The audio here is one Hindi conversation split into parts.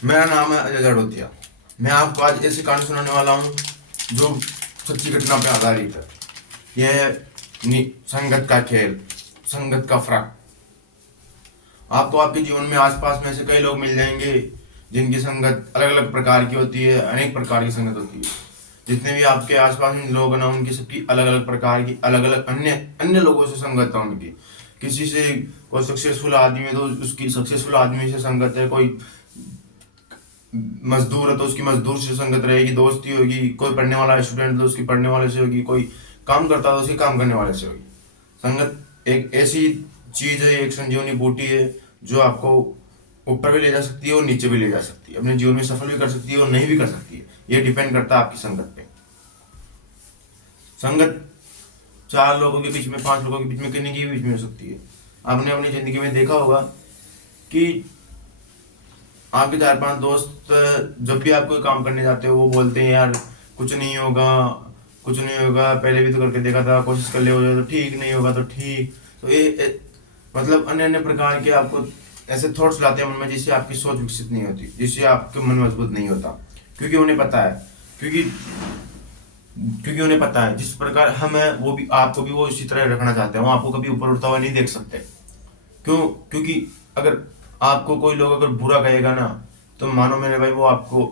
मेरा नाम है अजय जड़ोतिया। मैं आपको आज ऐसी कहानी सुनाने वाला हूँ जो सच्ची घटना पे आधारित है। यह है संगत का खेल, संगत का फर्क। आपको आपके जीवन में आसपास में से कई लोग मिल जाएंगे जिनकी संगत अलग अलग प्रकार की होती है, अनेक प्रकार की संगत होती है। जितने भी आपके आसपास में लोग ना, उनकी सबकी अलग अलग प्रकार की अलग अलग अन्य अन्य लोगों से संगत है उनकी। किसी से कोई सक्सेसफुल आदमी है तो उसकी सक्सेसफुल आदमी से संगत है, कोई मजदूर है तो उसकी मजदूर से संगत रहेगी, दोस्ती होगी। कोई पढ़ने वाला स्टूडेंट तो उसकी पढ़ने वाले से होगी, कोई काम करता है तो उसकी काम करने वाले से होगी। संगत एक ऐसी चीज है, एक संजीवनी बूटी है जो आपको ऊपर भी ले जा सकती है और नीचे भी ले जा सकती है, अपने जीवन में सफल भी कर सकती है और नहीं भी कर सकती है। ये डिपेंड करता है आपकी संगत पे। संगत 4 लोगों के बीच में, 5 लोगों के बीच में, किन्हीं के बीच में हो सकती है। आपने अपनी जिंदगी में देखा होगा कि आपके 4-5 दोस्त जब भी आप कोई काम करने जाते हो वो बोलते हैं यार कुछ नहीं होगा, कुछ नहीं होगा, पहले भी तो करके देखा था, कोशिश कर ले, हो जाए तो ठीक, नहीं होगा तो ठीक। तो मतलब अन्य अन्य प्रकार के आपको ऐसे थॉट्स लाते हैं मन में, जिससे आपकी सोच विकसित नहीं होती, जिससे आपका मन मजबूत नहीं होता। क्योंकि उन्हें पता है, क्योंकि क्योंकि उन्हें पता है जिस प्रकार हम है वो भी आपको भी वो इसी तरह रखना चाहते हैं। वो आपको कभी ऊपर उठता हुआ नहीं देख सकते। क्यों? क्योंकि अगर आपको कोई लोग अगर बुरा कहेगा ना, तो मानो मेरे भाई वो आपको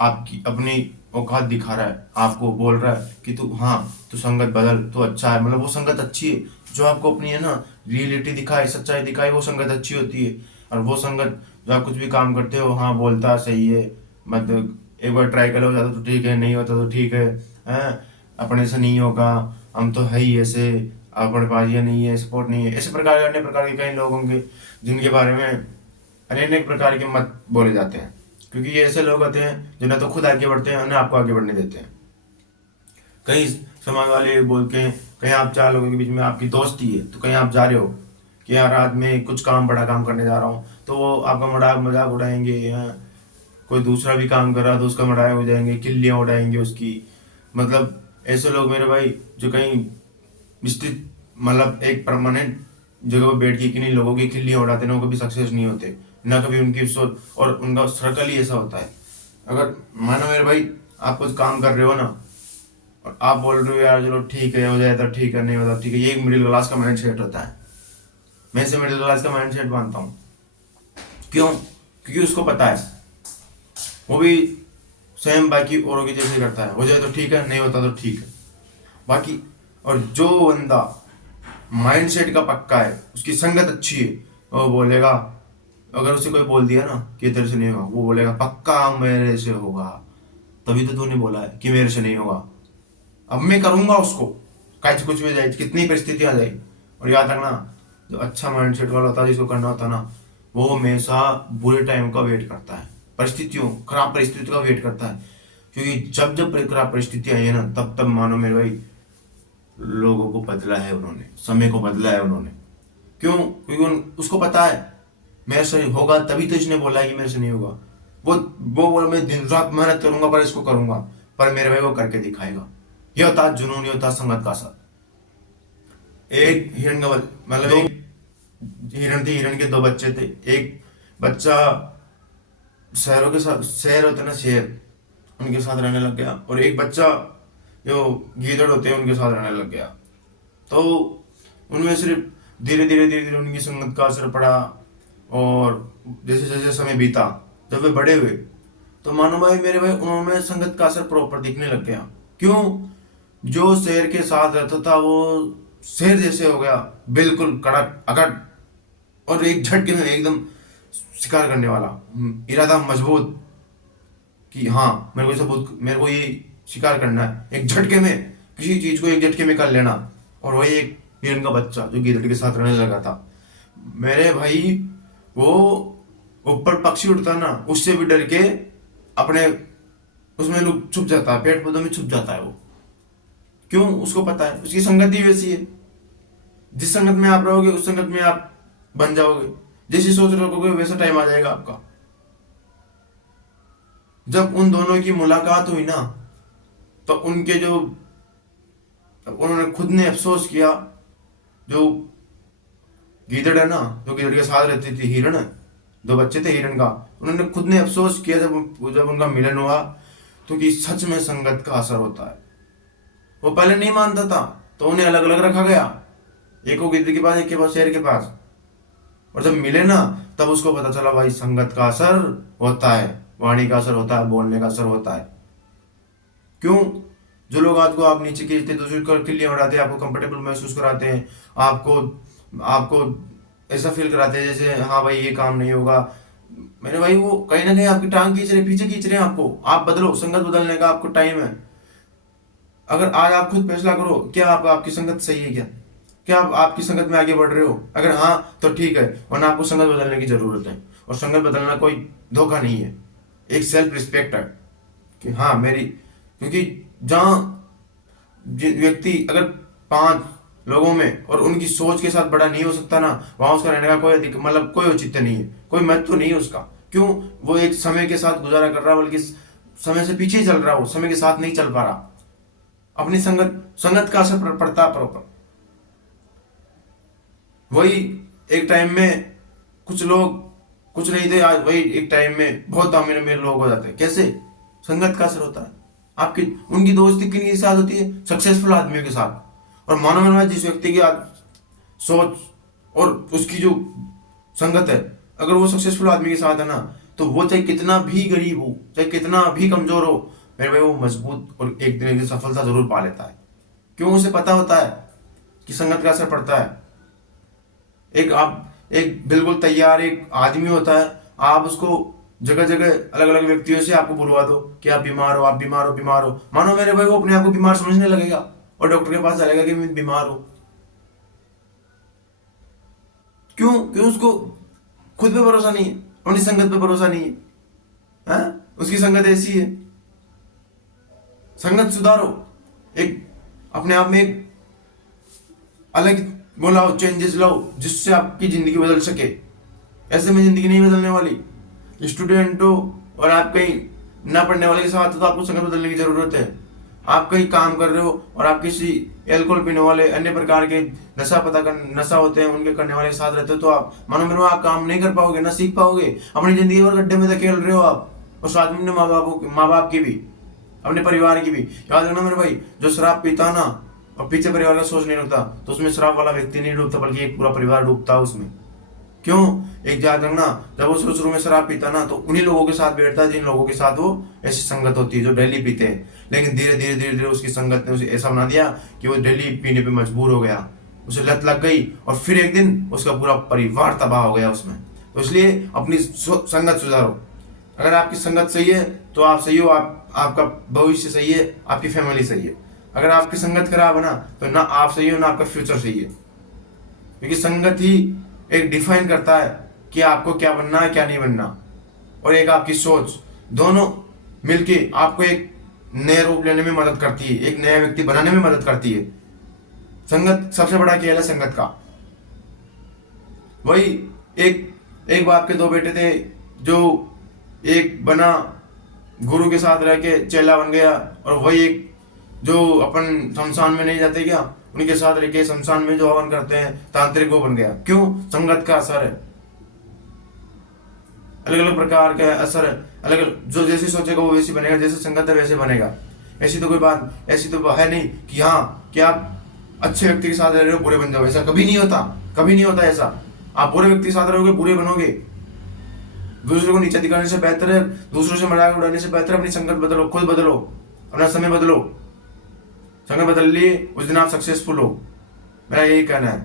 आपकी अपनी औकात दिखा रहा है, आपको बोल रहा है कि तू, हाँ तू संगत बदल, तू अच्छा है। मतलब वो संगत अच्छी है जो आपको अपनी है ना रियलिटी दिखाए, सच्चाई दिखाए, वो संगत अच्छी होती है। और वो संगत जो आप कुछ भी काम करते हो, हाँ बोलता सही है, मतलब एक बार ट्राई कर लो, जाता तो ठीक है, नहीं होता तो ठीक है, अपने से नहीं होगा, हम तो है ही ऐसे, अपने पास ये नहीं है, सपोर्ट नहीं है। ऐसे प्रकार के अन्य प्रकार के कई लोग होंगे जिनके बारे में अनेक प्रकार के मत बोले जाते हैं। क्योंकि ये ऐसे लोग होते हैं जो न तो खुद आगे बढ़ते हैं, न आपको आगे बढ़ने देते हैं। कई समाज वाले बोल के, कहीं आप 4 लोगों के बीच में आपकी दोस्ती है, तो कहीं आप जा रहे हो कि यार रात में कुछ काम, बड़ा काम करने जा रहा हूँ, तो वो आपका मजाक उड़ाएंगे। कोई दूसरा भी काम कर रहा है तो उसका मजाक हो जाएंगे, किल्लियाँ उड़ाएंगे उसकी। मतलब ऐसे लोग मेरे भाई जो कहीं स्थित, मतलब एक परमानेंट जगह पर बैठ के किन्हीं लोगों की खिल्लियाँ उड़ाते ना, वो कभी सक्सेस नहीं होते, ना कभी उनकी सोच, और उनका सर्कल ही ऐसा होता है। अगर मानो मेरे भाई आप कुछ काम कर रहे हो ना, और आप बोल रहे हो यार चलो ठीक है, हो जाए तो ठीक है, नहीं होता तो ठीक है, ये एक मिडिल क्लास का माइंड सेट होता है। मैं इसे मिडिल क्लास का माइंड सेट मानता हूँ। क्यों? क्योंकि उसको पता है वो भी सेम बाकी औरों की जैसे करता है, हो जाए तो ठीक है, नहीं होता तो ठीक है, बाकी। और जो बंदा माइंड सेट का पक्का है, उसकी संगत अच्छी है, वो बोलेगा, अगर उसे कोई बोल दिया ना कि तेरे से नहीं होगा, वो बोलेगा पक्का मेरे से होगा, तभी तो तूने बोला है कि मेरे से नहीं होगा, अब मैं करूंगा उसको, कैसे कुछ भी जाए, कितनी परिस्थिति आ जाए। और याद रखना, जो अच्छा माइंड सेट वाला होता है, जिसको करना होता है ना, वो हमेशा बुरे टाइम का वेट करता है, परिस्थितियों, खराब परिस्थितियों का वेट करता है। क्योंकि जब जब खराब परिस्थिति आई है ना, तब तब मानो मेरे भाई लोगों को बदला है उन्होंने, समय को बदला है उन्होंने। क्यों? क्योंकि उसको पता है मेरे से होगा, तभी तो इसने बोला है कि मेरे से नहीं होगा। वो बोला मैं दिन रात मेहनत करूंगा पर इसको करूंगा, पर मेरे भाई वो करके दिखाएगा। ये होता है जुनून, ये होता है संगत का साथ। एक हिरण का मतलब एक हिरण थी, हिरण के 2 बच्चे थे। एक बच्चा शहरों के साथ, शहर होते ना शेर, उनके साथ रहने लग गया, और एक बच्चा जो गीदड़ होते हैं उनके साथ रहने लग गया। तो उनमें सिर्फ धीरे धीरे धीरे धीरे उनकी संगत का असर पड़ा। और जैसे जैसे समय बीता, जब वे बड़े हुए, तो मानो भाई मेरे भाई उन्होंने संगत का असर प्रॉपर दिखने लग गया। क्यों? जो शेर के साथ रहता था वो शेर जैसे हो गया, बिल्कुल कड़क अकड़, और एक झटके में एकदम शिकार करने वाला, इरादा मजबूत कि हाँ मेरे को सबूत, मेरे को ये शिकार करना है, एक झटके में किसी चीज को एक झटके में कर लेना। और वही एक हिरण का बच्चा जो गीदड़ के साथ रहने लगा था मेरे भाई, वो ऊपर पक्षी उड़ता ना, उससे भी डर के अपने उसमें लोग छुप जाता है, पेड़ पौधों में छुप जाता है वो। क्यों? उसको पता है, उसकी संगत ही वैसी है। जिस संगत में आप रहोगे उस संगत में आप बन जाओगे, जैसी सोच रखोगे वैसा टाइम आ जाएगा आपका। जब उन दोनों की मुलाकात हुई ना, तो उनके जो, उन्होंने खुद ने अफसोस किया। जो गीदड़ है ना, जो गीदड़ के साथ रहती थी, हिरण दो बच्चे थे हिरण का, उन्होंने खुद ने अफसोस किया जब उनका मिलन हुआ, तो कि सच में संगत का असर होता है। वो पहले नहीं मानता था, तो उन्हें अलग अलग रखा गया, एक को गिद्ध के पास, एक के पास शेर के पास। और जब मिले ना, तब उसको पता चला भाई संगत का असर होता है, वाणी का असर होता है, बोलने का असर होता है। क्यों? जो लोग आपको आप नीचे खींचते, दूसरे को किल्लियां उड़ाते, आपको कंफर्टेबल महसूस कराते हैं, आपको आपको ऐसा फील कराते हैं जैसे हाँ भाई ये काम नहीं होगा, मेरे भाई वो कहीं ना कहीं आपकी टांग खींच रहे, पीछे खींच रहे हैं आपको। आप बदलो, संगत बदलने का आपको टाइम है। अगर आज आप खुद फैसला करो, क्या आपकी संगत सही है, क्या आप आपकी संगत में आगे बढ़ रहे हो? अगर हाँ तो ठीक है, वरना आपको संगत बदलने की जरूरत है। और संगत बदलना कोई धोखा नहीं है, एक सेल्फ रिस्पेक्ट है कि हाँ मेरी, क्योंकि जहाँ व्यक्ति अगर 5 लोगों में और उनकी सोच के साथ बड़ा नहीं हो सकता ना, वहां उसका रहने का कोई मतलब कोई औचित्य नहीं है, कोई महत्व नहीं है उसका। क्यों? वो एक समय के साथ गुजारा कर रहा है, बल्कि समय से पीछे ही चल रहा है, वो समय के साथ नहीं चल पा रहा। अपनी संगत का असर पड़ता प्रॉपर। वही एक टाइम में कुछ लोग कुछ नहीं थे, आज वही एक टाइम में बहुत अमीर लोग हो जाते हैं। कैसे? संगत का असर होता है। आपकी उनकी दोस्ती किन के साथ होती है? सक्सेसफुल आदमियों के साथ। और मानो मेरा जिस व्यक्ति की सोच और उसकी जो संगत है, अगर वो सक्सेसफुल आदमी के साथ है ना, तो वो चाहे कितना भी गरीब हो, चाहे कितना भी कमजोर हो, मेरे भाई वो मजबूत और एक दिन की सफलता जरूर पा लेता है। क्यों? उसे पता होता है कि संगत का असर पड़ता है। एक बिल्कुल तैयार एक आदमी होता है, आप उसको जगह जगह अलग अलग व्यक्तियों से आपको बुलवा दो कि आप बीमार हो, आप बीमार हो, बीमार हो, मानो मेरे भाई वो अपने आप को बीमार समझने लगेगा और डॉक्टर के पास चलेगा कि मैं बीमार हूं। क्यों? क्यों? उसको खुद पे भरोसा नहीं है, अपनी संगत पे भरोसा नहीं है, उसकी संगत ऐसी है। संगत सुधारो, एक अपने आप में एक अलग वो लाओ, चेंजेस लाओ, जिससे आपकी जिंदगी बदल सके। ऐसे में जिंदगी नहीं बदलने वाली। स्टूडेंट हो और आप कहीं ना पढ़ने वाले के साथ हो, तो आपको संगत बदलने की जरूरत है। आप कहीं काम कर रहे हो और आप किसी एल्कोहल पीने वाले, अन्य प्रकार के नशा होते हैं, उनके करने वाले के साथ रहते हो, तो आप मानो मेरे आप काम नहीं कर पाओगे, ना सीख पाओगे। अपनी जिंदगी और गड्ढे में धकेल रहे हो आप, और साथ में अपने माँ बाप की भी, अपने परिवार की भी। याद रखना मेरे भाई, जो शराब पीता ना और पीछे परिवार का सोच नहीं रखता, तो उसमें शराब वाला व्यक्ति नहीं डूबता, बल्कि एक पूरा परिवार डूबता है उसमें। क्यों? एक याद रखना, जब वो शुरू में शराब पीता ना, तो उन्हीं लोगों के साथ बैठता है जिन लोगों के साथ वो ऐसी संगत होती है, जो डेली पीते हैं। लेकिन धीरे धीरे उसकी संगत ने उसे ऐसा बना दिया कि वो डेली पीने पे मजबूर हो गया, उसे लत लग गई, और फिर एक दिन उसका पूरा परिवार तबाह हो गया उसमें। तो इसलिए अपनी संगत सुधारो। अगर आपकी संगत सही है तो आप सही हो, आपका भविष्य सही है, आपकी फैमिली सही है। अगर आपकी संगत खराब है ना, तो ना आप सही हो, ना आपका फ्यूचर सही है। क्योंकि संगत ही एक डिफाइन करता है कि आपको क्या बनना है, क्या नहीं बनना। और एक आपकी सोच, दोनों मिलके आपको एक नया रूप लेने में मदद करती है, एक नया व्यक्ति बनाने में मदद करती है। संगत सबसे बड़ा खेल है संगत का। वही एक बाप के 2 बेटे थे, जो एक बना गुरु के साथ रह के चेला बन गया, और वही एक जो अपन शमशान में नहीं जाते क्या, उनके साथ रह के शमशान में जो हवन करते हैं तांत्रिक, वो बन गया। क्यों? संगत का असर है। अलग अलग प्रकार का असर है, अलग अलग, जो जैसे सोचेगा वो वैसी बनेगा, जैसे संगत है वैसे बनेगा। ऐसी तो कोई बात, ऐसी तो है नहीं कि हाँ कि आप अच्छे व्यक्ति के साथ रह रहे हो बुरे बन जाओ, ऐसा कभी नहीं होता, कभी नहीं होता ऐसा। आप बुरे व्यक्ति के साथ रहोगे बुरे बनोगे। दूसरों को नीचे दिखाने से बेहतर है, दूसरों से मजाक उड़ाने से बेहतर अपनी संगत बदलो, खुद बदलो, अपना समय बदलो। संगत बदल लिए, उस दिन आप सक्सेसफुल हो, मेरा यही कहना है।